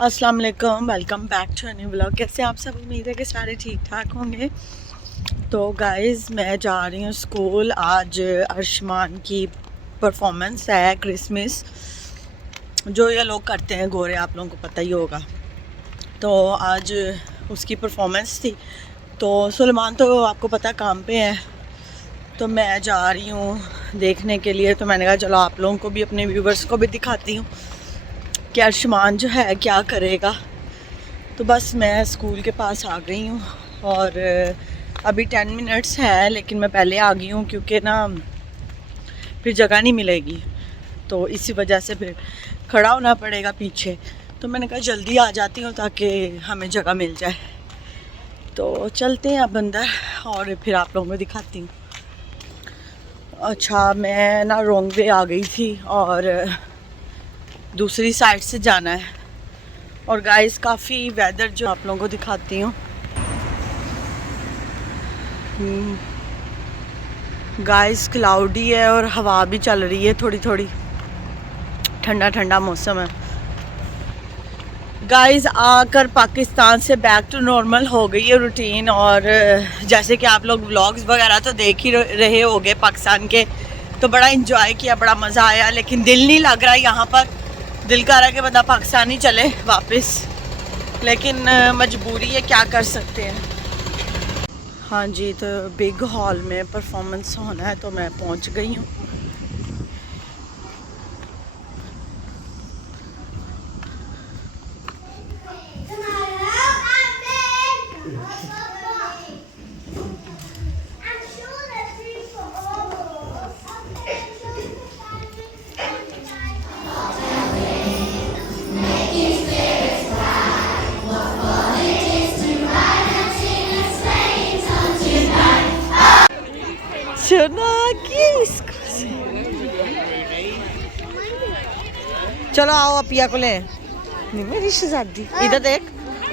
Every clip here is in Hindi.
अस्सलाम वालेकुम, welcome back to new blog. कैसे आप सब? उम्मीद है कि सारे ठीक ठाक होंगे। तो गाइज़ मैं जा रही हूँ स्कूल। आज अर्शमान की परफॉर्मेंस है, क्रिसमस जो ये लोग करते हैं गोरे, आप लोगों को पता ही होगा। तो आज उसकी परफॉर्मेंस थी। तो सुलेमान तो आपको पता काम पे है, तो मैं जा रही हूँ देखने के लिए। तो मैंने कहा चलो आप लोगों को भी, अपने व्यूवर्स को भी दिखाती हूँ कि अर्शमान जो है क्या करेगा। तो बस मैं स्कूल के पास आ गई हूँ और अभी 10 मिनट्स है, लेकिन मैं पहले आ गई हूँ क्योंकि ना फिर जगह नहीं मिलेगी, तो इसी वजह से फिर खड़ा होना पड़ेगा पीछे। तो मैंने कहा जल्दी आ जाती हूँ ताकि हमें जगह मिल जाए। तो चलते हैं अब अंदर और फिर आप लोगों को दिखाती हूँ। अच्छा, मैं ना रॉन्ग वे आ गई थी और दूसरी साइड से जाना है। और गाइस काफ़ी वेदर जो आप लोगों को दिखाती हूँ। गाइस क्लाउडी है और हवा भी चल रही है थोड़ी थोड़ी, ठंडा ठंडा मौसम है। गाइस आकर पाकिस्तान से बैक टू नॉर्मल हो गई है रूटीन। और जैसे कि आप लोग व्लॉग्स वगैरह तो देख ही रहे होंगे पाकिस्तान के, तो बड़ा इंजॉय किया, बड़ा मज़ा आया। लेकिन दिल नहीं लग रहा यहाँ पर। दिल कर रहा है कि बंदा पाकिस्तान ही चले वापस, लेकिन मजबूरी है, क्या कर सकते हैं। हाँ जी, तो बिग हॉल में परफॉर्मेंस होना है, तो मैं पहुंच गई हूँ। चलो आओ अपिया को ले। नहीं मेरी शहजादी, इधर देख,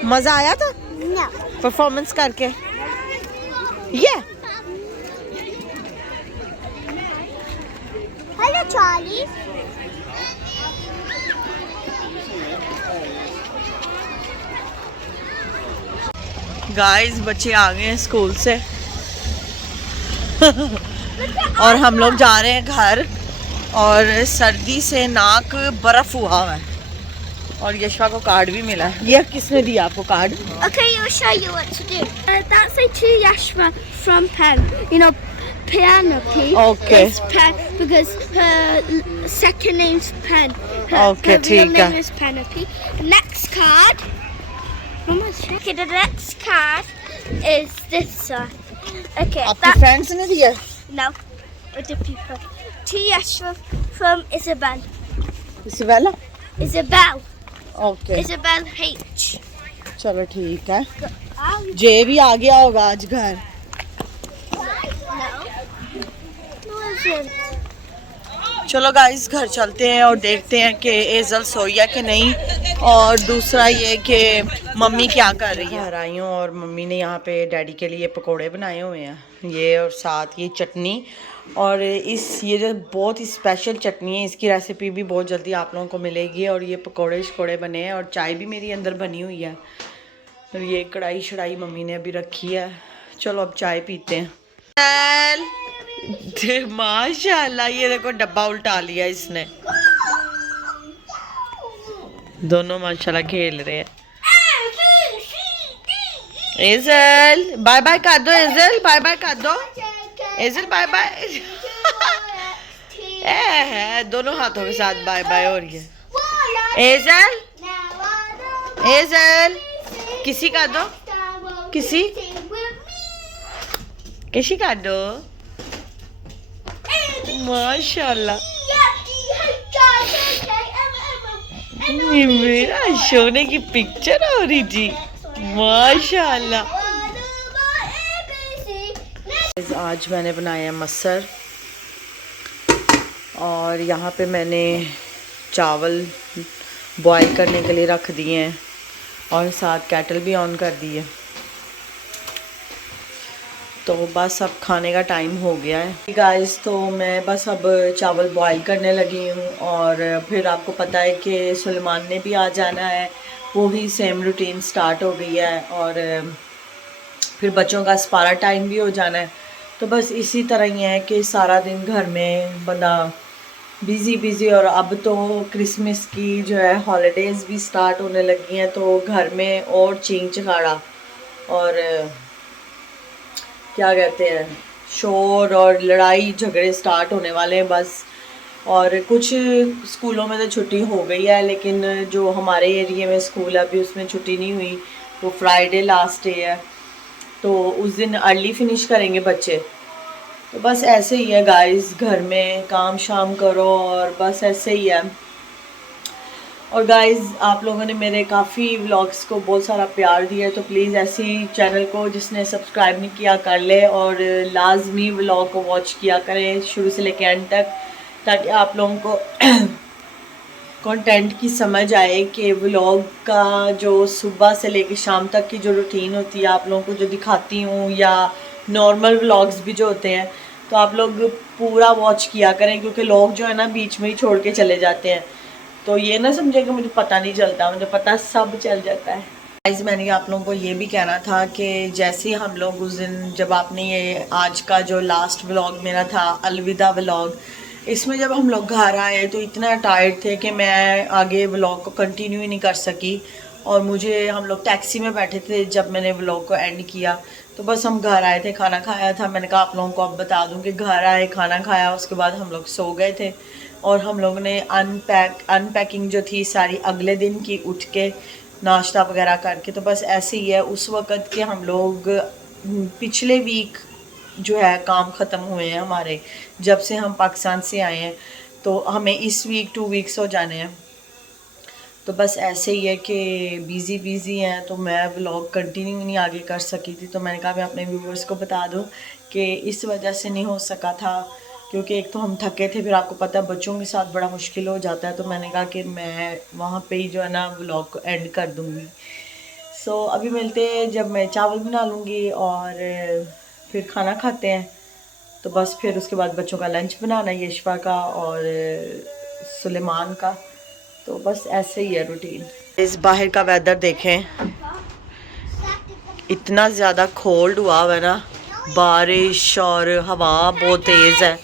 मजा आया था परफॉर्मेंस करके। ये हेलो चार्ली। गाइस बच्चे आ गए हैं स्कूल से और हम लोग जा रहे हैं घर। और सर्दी से नाक बर्फ हुआ है। और यशवा को कार्ड भी मिला है। ये किसने दिया आपको card? Okay, I'll show you what to do. That's a to Yashma from Pen. You know, Penelope Okay. is Pen because her second name's Pen. Okay, her real ठीक है। name is Penelope. Next card. Okay, the next card is this one. Okay, आपके फ्रेंड्स ने दिया? no, other people. To Yashma from Isabel. इसीबेला? Isabel. Okay, Isabel H. चलो ठीक है। Oh, जे भी आ गया होगा आज घर। चलो गाइस घर चलते हैं और देखते हैं कि एजल सोई है कि नहीं। और दूसरा ये कि मम्मी क्या कर रही है। घर आई हूँ और मम्मी ने यहाँ पे डैडी के लिए पकोड़े बनाए हुए हैं, ये और साथ ये चटनी। और ये जो बहुत ही स्पेशल चटनी है, इसकी रेसिपी भी बहुत जल्दी आप लोगों को मिलेगी। और ये पकोड़े शकोड़े बने हैं और चाय भी मेरी अंदर बनी हुई है। और ये कढ़ाई शढ़ाई मम्मी ने अभी रखी है। चलो अब चाय पीते हैं। माशाल्लाह, ये देखो डब्बा उल्टा लिया इसने। दोनों माशाल्लाह खेल रहे हैं। एजल बाय बाय कर दो, एजल बाय बाय कर दो, एजल बाय बाय। है दोनों हाथों के साथ बाय बाय हो रही है। एजल एजल किसी का दो, किसी किसी का दो। माशाल्लाह, ये मेरा सोने की पिक्चर हो रही थी। माशाल्लाह। आज मैंने बनाया मसर और यहाँ पे मैंने चावल बॉईल करने के लिए रख दिए हैं और साथ केटल भी ऑन कर दी है। तो बस अब खाने का टाइम हो गया है गाइस। तो मैं बस अब चावल बॉईल करने लगी हूँ। और फिर आपको पता है कि सुलेमान ने भी आ जाना है, वही सेम रूटीन स्टार्ट हो गई है और फिर बच्चों का स्पारा टाइम भी हो जाना है। तो बस इसी तरह ही है कि सारा दिन घर में बंदा बिज़ी। और अब तो क्रिसमस की जो है हॉलीडेज़ भी स्टार्ट होने लगी हैं, तो घर में और चींग चकाड़ा और क्या कहते हैं शोर और लड़ाई झगड़े स्टार्ट होने वाले हैं बस। और कुछ स्कूलों में तो छुट्टी हो गई है, लेकिन जो हमारे एरिया में स्कूल है अभी उसमें छुट्टी नहीं हुई। वो फ्राइडे लास्ट डे है, तो उस दिन अर्ली फिनिश करेंगे बच्चे। तो बस ऐसे ही है गाइस, घर में काम शाम करो और बस ऐसे ही है। और गाइस आप लोगों ने मेरे काफ़ी व्लॉग्स को बहुत सारा प्यार दिया है, तो प्लीज़ ऐसे ही चैनल को जिसने सब्सक्राइब नहीं किया कर ले और लाजमी व्लॉग को वॉच किया करें शुरू से लेकर एंड तक, ताकि आप लोगों को कंटेंट की समझ आए कि व्लॉग का जो सुबह से लेकर शाम तक की जो रूटीन होती है आप लोगों को जो दिखाती हूँ, या नॉर्मल व्लॉग्स भी जो होते हैं, तो आप लोग पूरा वॉच किया करें, क्योंकि लोग जो है ना बीच में ही छोड़ के चले जाते हैं। तो ये ना समझे कि मुझे पता नहीं चलता, मुझे पता सब चल जाता है। गाइस मैंने आप लोगों को ये भी कहना था कि जैसे हम लोग उस दिन जब आपने ये आज का जो लास्ट व्लॉग मेरा था अलविदा व्लॉग, इसमें जब हम लोग घर आए तो इतना टायर्ड थे कि मैं आगे व्लॉग को कंटिन्यू ही नहीं कर सकी। और मुझे हम लोग टैक्सी में बैठे थे जब मैंने व्लॉग को एंड किया, तो बस हम घर आए थे, खाना खाया था। मैंने कहा आप लोगों को अब बता दूं कि घर आए खाना खाया, उसके बाद हम लोग सो गए थे और हम लोगों ने अनपैकिंग जो थी सारी अगले दिन की, उठ के नाश्ता वगैरह करके। तो बस ऐसे ही है, उस वक़्त के हम लोग पिछले वीक जो है काम ख़त्म हुए हैं हमारे, जब से हम पाकिस्तान से आए हैं, तो हमें इस वीक 2 वीक्स हो जाने हैं। तो बस ऐसे ही है कि बिज़ी हैं, तो मैं व्लॉग कंटिन्यू नहीं आगे कर सकी थी। तो मैंने कहा मैं अपने व्यूवर्स को बता दूं कि इस वजह से नहीं हो सका था, क्योंकि एक तो हम थके थे, फिर आपको पता है बच्चों के साथ बड़ा मुश्किल हो जाता है। तो मैंने कहा कि मैं वहाँ पे ही जो है ना व्लॉग को एंड कर दूँगी। सो अभी मिलते हैं जब मैं चावल बना लूँगी और फिर खाना खाते हैं। तो बस फिर उसके बाद बच्चों का लंच बनाना है, यशफा का और सुलेमान का। तो बस ऐसे ही है रूटीन। इस बाहर का वेदर देखें, इतना ज़्यादा कोल्ड हुआ है ना, बारिश और हवा बहुत तेज़ है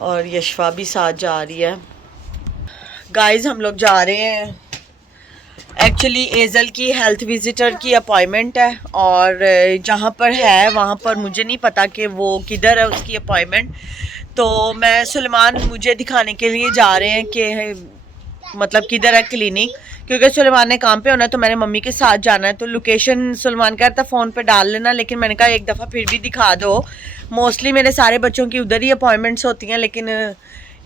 और यशफा भी साथ जा रही है। गाइस हम लोग जा रहे हैं, एक्चुअली एजल की हेल्थ विजिटर की अपॉइंटमेंट है और जहाँ पर है वहाँ पर मुझे नहीं पता कि वो किधर है उसकी अपॉइंटमेंट। तो मैं सुलेमान मुझे दिखाने के लिए जा रहे हैं कि मतलब किधर है क्लिनिक, क्योंकि सुलेमान ने काम पे होना है, तो मैंने मम्मी के साथ जाना है। तो लोकेशन सुलेमान कहता फ़ोन पे डाल लेना, लेकिन मैंने कहा एक दफ़ा फिर भी दिखा दो। मोस्टली मेरे सारे बच्चों की उधर ही अपॉइंटमेंट्स होती हैं, लेकिन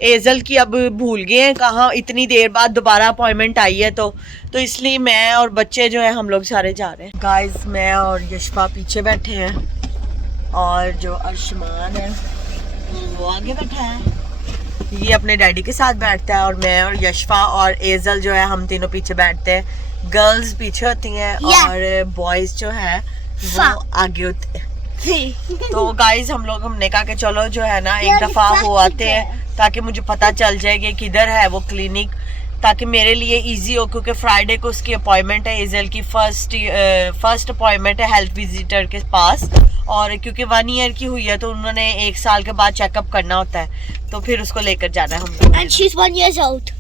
एजल की अब भूल गए हैं कहाँ, इतनी देर बाद दोबारा अपॉइंटमेंट आई है। तो इसलिए मैं और बच्चे जो है हम लोग सारे जा रहे हैं। गाइस मैं और यशफा पीछे बैठे हैं और जो अर्शमान है वो आगे बैठा है। ये अपने डैडी के साथ बैठता है और मैं और यशफा और एजल जो है हम तीनों पीछे बैठते हैं। गर्ल्स पीछे होती हैं और बॉयज़ जो है वो आगे होते हैं। तो गाइस हमने कहा कि चलो जो है ना एक दफ़ा हो आते हैं, ताकि मुझे पता चल जाए कि किधर है वो क्लिनिक, ताकि मेरे लिए इजी हो, क्योंकि फ्राइडे को उसकी अपॉइंटमेंट है। एजल की फर्स्ट अपॉइंटमेंट है हेल्थ विजिटर के पास, और क्योंकि 1 ईयर की हुई है तो उन्होंने 1 साल के बाद चेकअप करना होता है, तो फिर उसको लेकर जाना है हम लोग। And she's 1 year old.